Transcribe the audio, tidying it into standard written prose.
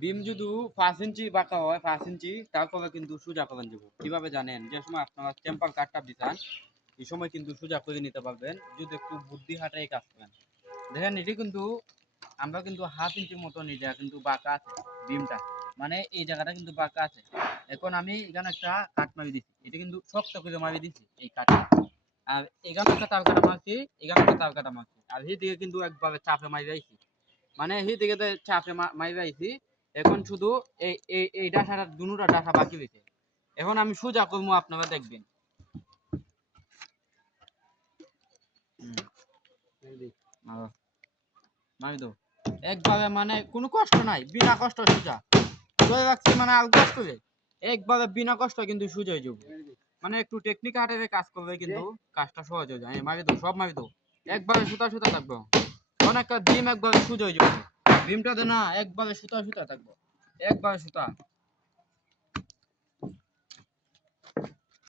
বিম যদি 5 ইঞ্চি বাঁকা হয় 5 ইঞ্চি তারপরে কিন্তু সোজা করে যাব। কিভাবে জানেন? যে সময় আপনারা টেম্পার কাটটা দিতেন এই সময় কিন্তু সোজা করে নিতে পারবেন যদি একটু বুদ্ধি খাটাই কাজ করেন। দেখেন এটি কিন্তু আমরা কিন্তু 1/2 ইঞ্চির মতো এটা কিন্তু বাঁকা আছে বিমটা, মানে এই জায়গাটা কিন্তু বাঁকা আছে। এখন আমি এখানে একটা কাট মারি দিচ্ছি, এটা কিন্তু শক্ত করে মারি দিচ্ছি এই কাটটা। আর এখানে একটা তার কাটা মারছি, এখানে একটা তার কাটা মারছি, আর এই দিকে কিন্তু একবারে চাপে মারি রাখছি, মানে এই দিকে চাপে মারি রাখছি। এখন শুধু এই ডাসাটা দুটা ডাসা বাকি রয়েছে। এখন আমি সোজা করবো, আপনারা দেখবেন। মারি দাও একবারে, মানে কোনো কষ্ট নাই, বিনা কষ্ট সোজা ধরে রাখছি, মানে আর কষ্ট নেই, একবারে বিনা কষ্ট কিন্তু সোজা হয়ে যাবে। মানে একটু টেকনিক হাটের কাজ করবে কিন্তু কাজটা সহজ হয়ে যায়। মারি দাও, সব মারি দাও, একবারে সুতা সুতা থাকবো, অনেকটা ডিম একবারে সোজা হয়ে যাবে। ডিমটাতে না একবারে সুতা সুতা থাকবো, একবারে সুতা।